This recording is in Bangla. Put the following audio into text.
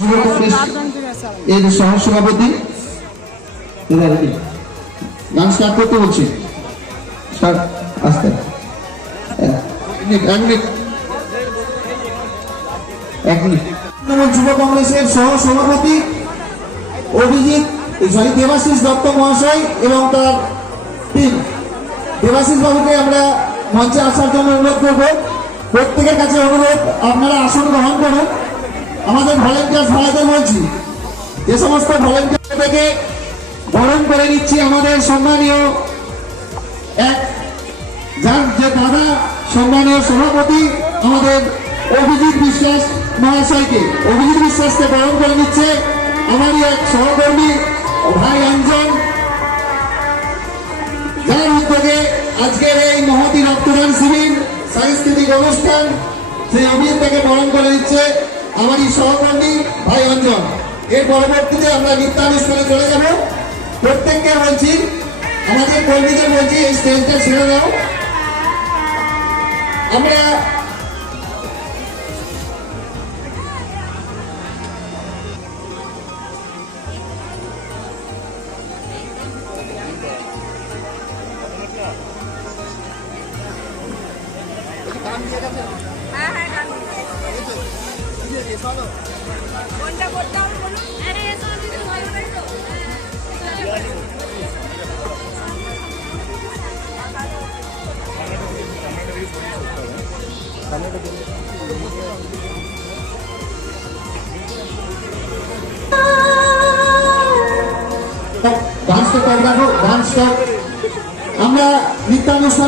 যুব কংগ্রেস এর সহসভাপতি গান স্টার্ট করতে বলছি। স্টার্ট আস্তে যুব কংগ্রেসের সহসভাপতি অভিজিৎ দেবাশিস দত্ত মহাশয় এবং তার টিম। দেবাশিস বাবুকে আমরা মঞ্চে আসার জন্য অনুরোধ করব। প্রত্যেকের কাছে অনুরোধ, আপনারা আসন গ্রহণ করুন। আমাদের ভলেন্টিয়ার ভাইদের বলছি, যে সমস্ত ভলেন্টিয়ার থেকে বরণ করে নিচ্ছি আমাদের সম্মানীয় এক যার যে দাদা সম্মানীয় সভাপতি আমাদের অভিজিৎ বিশ্বাস মহাশয়কে, অভিজিৎ বিশ্বাসকে বরণ করে নিচ্ছে আমারই এক সহকর্মী ভাই অঞ্জন, যার উদ্যোগে আজকের এই মহতি রক্তদান শিবির সাংস্কৃতিক অনুষ্ঠান, সেই অভিজিৎ থেকে বরণ করে নিচ্ছে আমারই সহকর্মী ভাই অঞ্জন। এর পরবর্তীতে আমরা নৃত্যানুষ্ঠানে চলে যাব। প্রত্যেককে বলছি, আমাদের কর্মীদের বলছি, এই স্টেজটা ছেড়ে দাও। আমরা ডান্স স্টপ, আমরা নৃত্যানুষ্ঠান